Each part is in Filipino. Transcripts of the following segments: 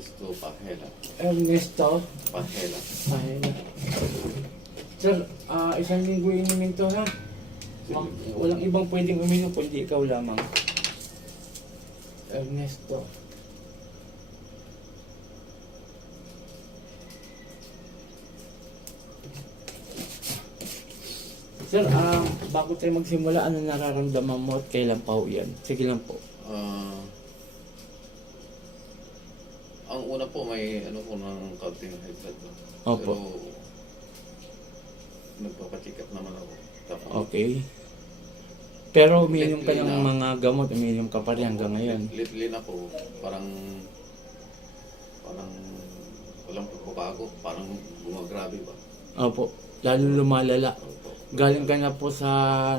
Ernesto Pahela. Ernesto. Pahela. Pahela. Sir, isang linggo inumin to ha. Walang ibang pwedeng uminom kundi ikaw lamang. Ernesto. Sir, bago tayo magsimula, ano nararamdaman mo at kailan pa ho yan? Sige lang po. Ang una po may ano po ng kaunting high blood po. Opo. Pero nagpapacheck up naman ako. Tapos, Okay. Pero uminom ka ng mga gamot, uminom ka pa rin hanggang ngayon. Lately na po, parang walang pagbabago, parang gumagrabe ba? Opo, lalo lumalala. Opo. Galing ka na po sa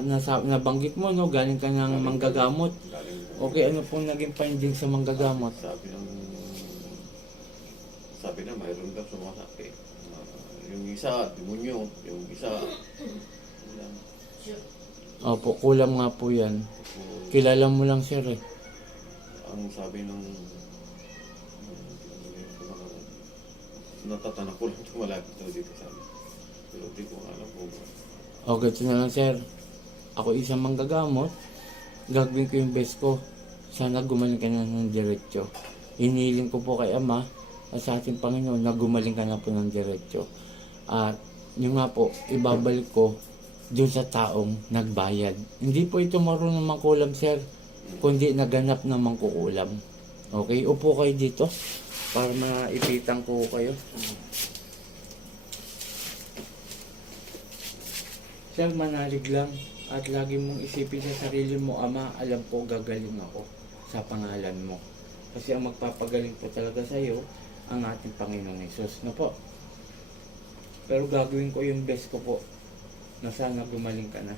nabanggit mo, no? Galing ka ng manggagamot. Galing Okay, ano pong naging finding sa manggagamot? sabi na mayroon daw sumasakit. Yung isa, demonyo. Yung isa, walang. Opo, kulang nga po yan. Kilala mo lang, sir, eh. Ang sabi ng natatanong ko lang malapit daw dito sa amin. Pero di ko alam kung Okay, ito na lang, sir. Ako isang manggagamot. Gagawin ko yung best ko. Sana gumaling ka na ng diretsyo. Iniling ko po kay Ama at sa ating Panginoon na gumaling ka na po ng diretsyo. At yun nga po, ibabalik ko doon sa taong nagbayad. Hindi po ito marunong mangkulam, sir, kundi naganap na mangkukulam. Okay, upo kayo dito para maipitan ko kayo. Sir, manalig lang at lagi mong isipin sa sarili mo, Ama, alam ko gagaling ako sa pangalan mo. Kasi ang magpapagaling po talaga sa iyo ang ating Panginoong Hesus. Na po. Pero gagawin ko yung best ko po na sana gumaling ka na.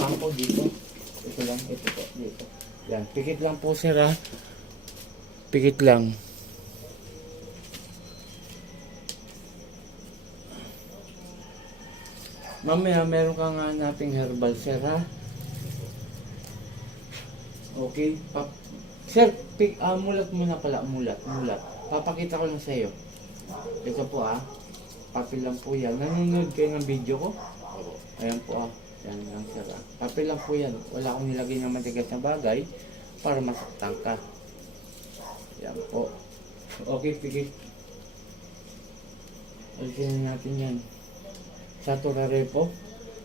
Pangko dito. Ito lang, ito po, dito. Yan, pikit lang po, sir, ha. Pikit lang. Mamaya, meron kang hanaping herbal, sir, ha? Okay. Sir, mulat muna pala. Mulat. Papakita ko lang sa iyo. Ito po, papel lang po yan. Nanonood kayo ng video ko? ako. Ayan po, Yan lang, sir, Papel lang po yan. Wala akong nilagay ng matigas na bagay para masaktan ka. Yan po. Okay, pigit. Alisin natin yan. Sa turare po,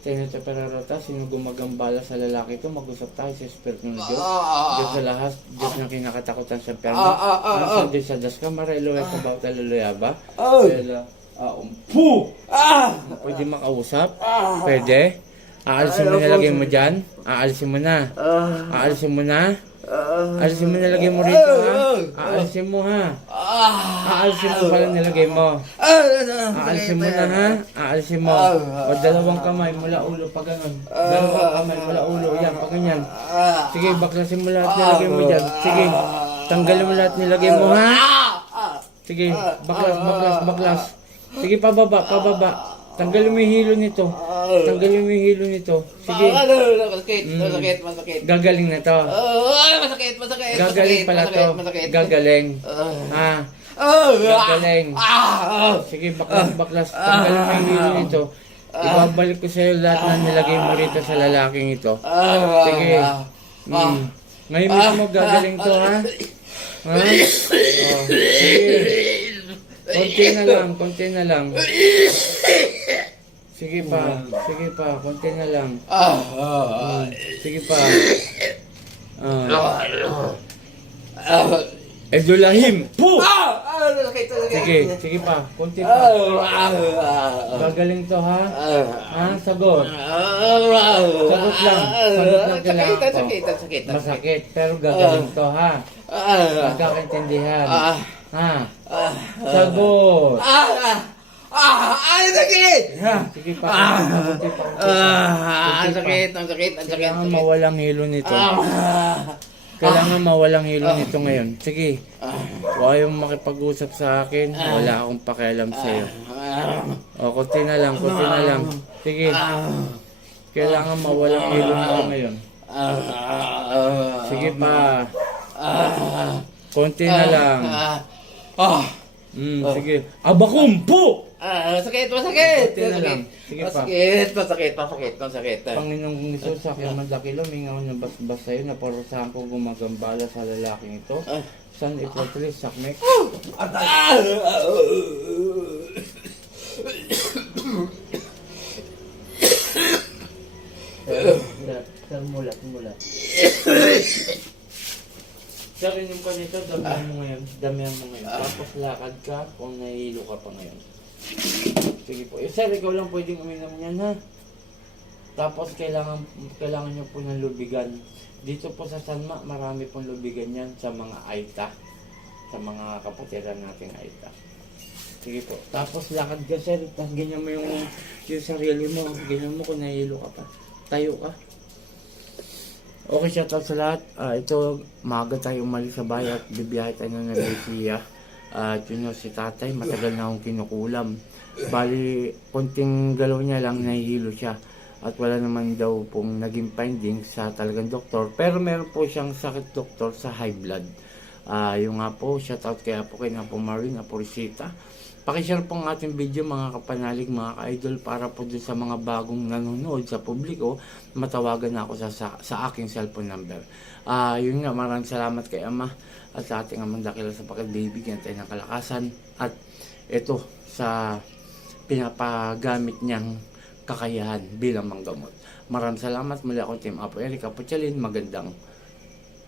Senator Perarota, sino gumagambala sa lalaki ito? Mag-usap tayo sa Espiritu ng Diyos. Diyos sa lahat, Diyos na kinakatakutan sa piano. Nasa Diyos sa das kamara, iluway ka ba, taluloy ba? Pwede makausap? Pwede? Aalisin mo nilagay mo dyan? Aalisin mo na. Aalisin mo na? Aalisin mo nilagay mo rito, ha? Aalisin mo, ha? Aalisin mo pala nilagay mo. Aalisin mo na, ha? Aalisin mo. O dalawang kamay mula ulo, pag ganun. Dalawang kamay mula ulo, yan, pag ganyan. Sige, baklasin mo lahat nilagay mo dyan. Sige, tanggalin mo lahat nilagay mo, ha? Sige, baklas. Sige, pababa. Tanggalin mo yung hilo nito. Sige. Masakit. Gagaling na to. Masakit. Gagaling pala to. Gagaling. Gagaling. Sige, baklas. Tanggalin mo yung hilo nito. Ibabalik ko sa'yo lahat na nilagay mo rito sa lalaking ito. Sige. Ngayon mismo gagaling to, ha? Sige. Konti na lang. Sige pa, konti na lang. Sige pa. Edulahim! Po! Sige pa, konti pa. Gagaling to, ha? Sagot. Sagot lang kailangan ko. Sakit. Masakit, pero gagaling to, ha? Magkakaintindihan. Sagot. Sakit! Sige pa. Ang sakit. Kailangan mawalang hilo nito. Kailangan mawalang hilo nito ngayon. Sige. Huwag kayong makipag-usap sa akin. Wala akong pakialam sa'yo. Kunti na lang. Sige. Kailangan mawalang hilo nito ngayon. Sige pa. Ah. Konti na lang. Sige. Abakumpo! Masakit, masakit. Konti na lang. Sige pa. Masakit. Panginoong Jesus, sa aking madakilo, mingaw na basbas sa'yo, na parusahan ko gumagambala sa lalaking ito. San ipotris, sakmek. Sir, mulat. Sir, inom ka nito, damihan mo ngayon. Tapos lakad ka kung nahihilo ka pa ngayon. Sige po. Sir, ikaw lang pwedeng uminom niyan, ha? Tapos kailangan nyo po ng lubigan. Dito po sa Sanma, marami pong lubigan yan sa mga Aita. Sa mga kapatiran nating Aita. Sige po. Tapos lakad ka, sir. Tapos ganyan mo yung sarili mo. Ganyan mo kung nahihilo ka pa. Tayo ka. Okay, shout out sa lahat. Ito, maaga tayo umalis sa bahay at bibiyahe tayo ng Malaysia. At yun si tatay, matagal na akong kinukulam. Bali, konting galaw niya lang, nahihilo siya. At wala naman daw pong naging findings sa talagang doktor. Pero meron po siyang sakit doktor sa high blood. Yung nga po, shout out kaya po kay Apo Marvin, Apo Risita. Pakishare po ang ating video mga kapanalig, mga ka-idol, para po dun sa mga bagong nanonood sa publiko, matawagan na ako sa aking cellphone number. Yun nga, maraming salamat kay Ama at sa ating amang dakila sa pagkabibigyan tayo ng kalakasan. At ito sa pinapagamit niyang kakayahan bilang manggamot. Maraming salamat. Muli ako Team Apo Eric Apochalin. Magandang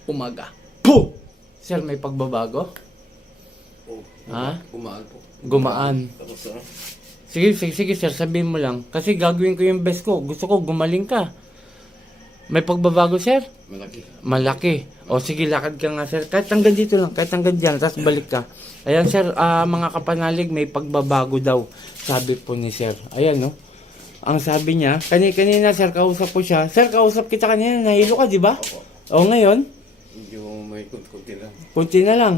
umaga. Po! Sir, may pagbabago? Ha? Gumaan po. Gumaan. Tapos Sige sir, sabihin mo lang. Kasi gagawin ko yung best ko. Gusto ko gumaling ka. May pagbabago sir? Malaki. O sige, lakad ka nga sir. Kahit hanggang dito lang, kahit hanggang dyan, tapos balik ka. Ayan sir, mga kapanalig, may pagbabago daw. Sabi po ni sir. Ayan no. Ang sabi niya, kanina sir, kausap ko siya. Sir, kausap kita kanina, nahilo ka, di ba? O ngayon? yung may kunti lang. Kunti na lang.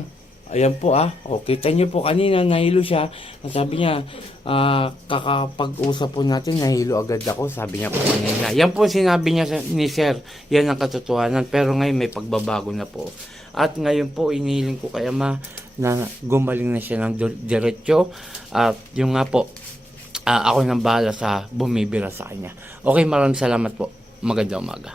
Ayan po O, kita niyo po kanina nahilo siya. Sabi niya, kakapag-usap po natin, nahilo agad ako. Sabi niya po kanina. Yan po sinabi niya ni Sir. Yan ang katotohanan. Pero ngayon may pagbabago na po. At ngayon po, inihiling ko kay Ama na gumaling na siya ng diretso. At yung nga po, ako nang bahala sa bumibira sa kanya. Okay, maraming salamat po. Magandang umaga.